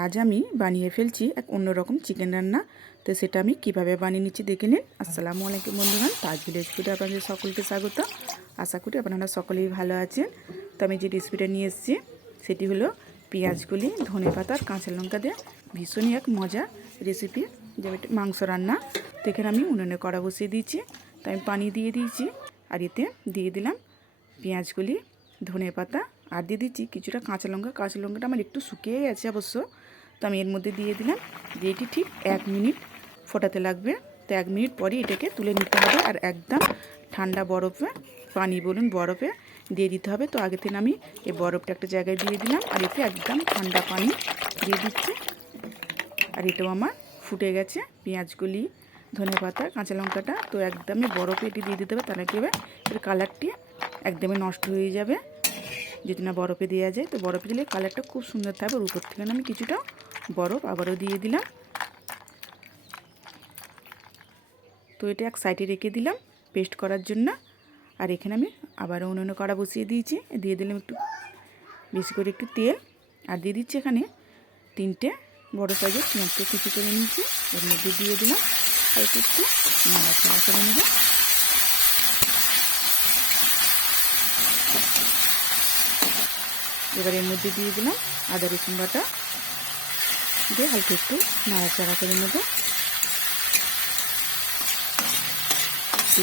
আজ আমি বানিয়ে ফেলছি এক অন্যরকম চিকেন রান্না। তো সেটা আমি কীভাবে বানিয়ে নিচ্ছি দেখে নিন। আসসালামু আলাইকুম বন্ধুগণ, তাজ ভিলেজ ফুডে আপনাদের সকলকে স্বাগত। আশা করি আপনারা সকলেই ভালো আছেন। তো আমি যে রেসিপিটা নিয়ে এসেছি, সেটি হলো পেঁয়াজগুলি, ধনে পাতা আর কাঁচা লঙ্কা দিয়ে ভীষণই এক মজা রেসিপি যেমন মাংস রান্না। তো এখানে আমি উনুনে কড়া বসিয়ে দিয়েছি, তো আমি পানি দিয়ে দিয়েছি, আর এতে দিয়ে দিলাম পেঁয়াজগুলি, ধনে পাতা আর দিয়ে দিচ্ছি কিছুটা কাঁচা লঙ্কা। কাঁচা লঙ্কাটা আমার একটু শুকিয়ে গেছে অবশ্য। তো আমি এর মধ্যে দিয়ে দিলাম, দিয়ে এটি ঠিক এক মিনিট ফোটাতে লাগবে। তো এক মিনিট পরই এটাকে তুলে নিতে হবে আর একদম ঠান্ডা বরফে, পানি বলুন বরফে দিয়ে দিতে হবে। তো আগে থেকে আমি এই বরফটা একটা জায়গায় দিয়ে দিলাম আর এতে একদম ঠান্ডা পানি দিয়ে দিচ্ছি। আর এটাও আমার ফুটে গেছে, পেঁয়াজগুলি, ধনে পাতা, কাঁচা লঙ্কাটা। তো একদমই বরফে এটি দিয়ে দিতে হবে, তাহলে কী হবে? এর কালারটি একদমই নষ্ট হয়ে যাবে। যদি না বরফে দেওয়া যায়, তো বরফে দিলে কালারটা খুব সুন্দর থাকবে আর উপর থেকে আমি কিছুটা বরফ আবারও দিয়ে দিলাম। তো এটা এক সাইডে রেখে দিলাম পেস্ট করার জন্য। আর এখানে আমি আবারও উনুনে কড়া বসিয়ে দিয়েছি। দিয়ে দিলাম একটু বেশি করে একটু তেল। আর দিয়ে দিচ্ছি এখানে তিনটে বড়ো সাইজের পেঁয়াজকে কুচি করে নিয়েছি। এর মধ্যে দিয়ে দিলাম আর একটু একটু নাড়াচাড়া করে নেব। এবার এর মধ্যে দিয়ে দিলাম আদা রসুন বাটা। দিয়ে হালকা একটু নাড়াচাড়া করে নেব।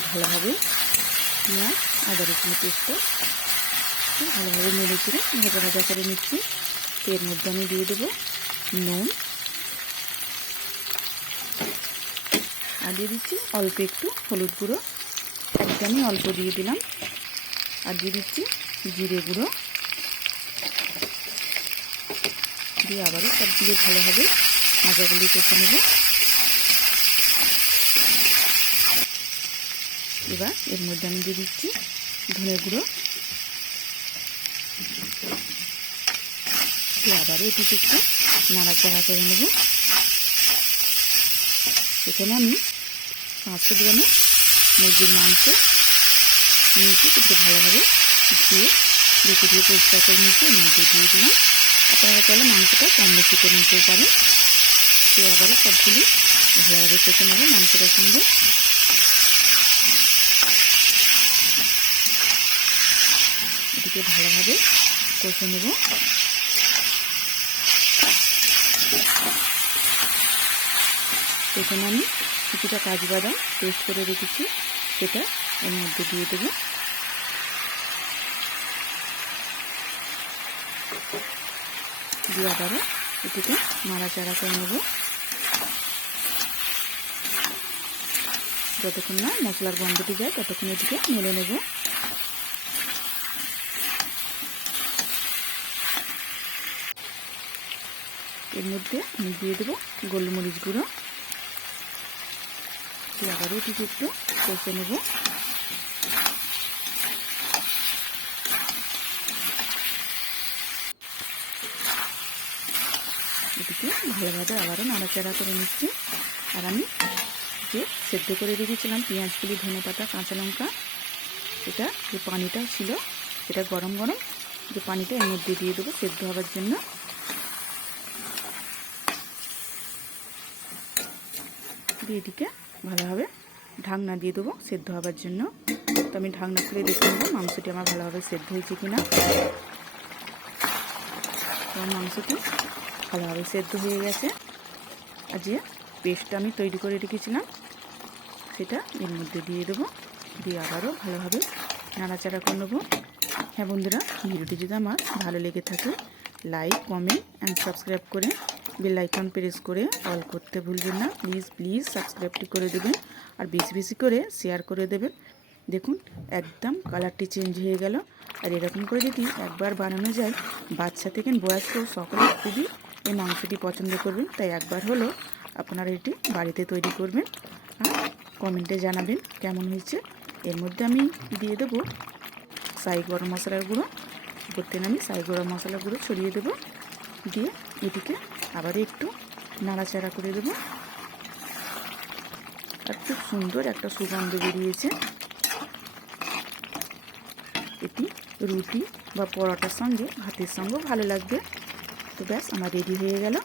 ভালোভাবে পেঁয়াজ, আদা রসুন পেস্টটা ভালোভাবে নেড়ে চেড়ে ভাজা ভাজা করে নিচ্ছি। এর মধ্যে আমি দিয়ে দেবো নুন। আর দিয়ে দিচ্ছি অল্প একটু হলুদ গুঁড়ো। একদমই অল্প দিয়ে দিলাম। আর দিয়ে দিচ্ছি জিরে গুঁড়ো। দিয়ে আবারও সবগুলি ভালোভাবে মাজাগুলি কষে নেব। এবার এর মধ্যে আমি দিয়ে দিচ্ছি ধনে গুঁড়ো। দিয়ে আবারও এটিকে একটু নাড়াচাড়া করে নেব। এখানে আমি পাঁচশো গ্রামের মুরগির মাংস নিয়েছি। একটু ভালোভাবে ধুয়ে রেখে দিয়ে পরিষ্কার করে নিয়েছি। এর মধ্যে দিয়ে দিলাম আপনারা চাইলে মাংসটা কম বেশি করে নিতে পারেন। তো আবারও সবগুলি ভালোভাবে কেটে নেব মাংসটার সঙ্গে। এটিকে ভালোভাবে কষে নেব। এখানে আমি কিছুটা কাজু বাদাম পেস্ট করে রেখেছি, সেটা এর মধ্যে দিয়ে দেবো। দিয়ে আবারও এটিকে নাড়াচাড়া করে নেব। যতক্ষণ না মশলার গন্ধটি যায়, ততক্ষণ এটিকে নেড়ে নেব। এর মধ্যে আমি দিয়ে দেবো গোলমরিচ গুঁড়ো। আবারও এটিকে একটু কষে নেব। এটিকে ভালোভাবে আবারও নাড়াচাড়া করে নিচ্ছি। আর আমি যে সেদ্ধ করে রেখেছিলাম পেঁয়াজগুলি, ধনে পাতা, কাঁচা লঙ্কা, এটা যে পানিটা ছিল এটা গরম গরম যে পানিটা এর মধ্যে দিয়ে দেবো সেদ্ধ হওয়ার জন্য। দিয়ে এটিকে ভালোভাবে ঢাকনা দিয়ে দেবো সেদ্ধ হওয়ার জন্য। তো আমি ঢাকনা খুলে দেখে নেব মাংসটি আমার ভালোভাবে সেদ্ধ হয়েছে কিনা। মাংসটি ভালোভাবে সেদ্ধ হয়ে গেছে। আর যে পেস্টটা আমি তৈরি করে রেখেছিলাম, সেটা এর মধ্যে দিয়ে দেবো। দিয়ে আবারও ভালোভাবে নাড়াচাড়া করে নেব। হ্যাঁ বন্ধুরা, ভিডিওটি যদি আমার ভালো লেগে থাকে, লাইক, কমেন্ট অ্যান্ড সাবস্ক্রাইব করে বেল আইকন প্রেস করে অল করতে ভুলবেন না। প্লিজ প্লিজ সাবস্ক্রাইবটি করে দেবেন আর বেশি বেশি করে শেয়ার করে দেবেন। দেখুন, একদম কালারটি চেঞ্জ হয়ে গেল। আর এরকম করে যদি একবার বানানো যায়, বাচ্চা থেকে বয়স্ক সকলে খুবই এই মাংসটি পছন্দ করবেন, তাই একবার হলো আপনারা এটি বাড়িতে তৈরি করবেন। আর কমেন্টে জানাবেন কেমন হয়েছে। এর মধ্যে আমি দিয়ে দেবো সাই গরম মশলার গুঁড়ো। করতে আমি সাই গরম মশলা গুঁড়ো ছড়িয়ে দেবো। দিয়ে এটিকে আবার একটু নাড়াচাড়া করে দেবো। আর খুব সুন্দর একটা সুগন্ধ বেরিয়েছে। এটি রুটি বা পরোটার সঙ্গে, ভাতের সঙ্গেও ভালো লাগবে। তো ব্যাস আমার রেডি হয়ে গেল।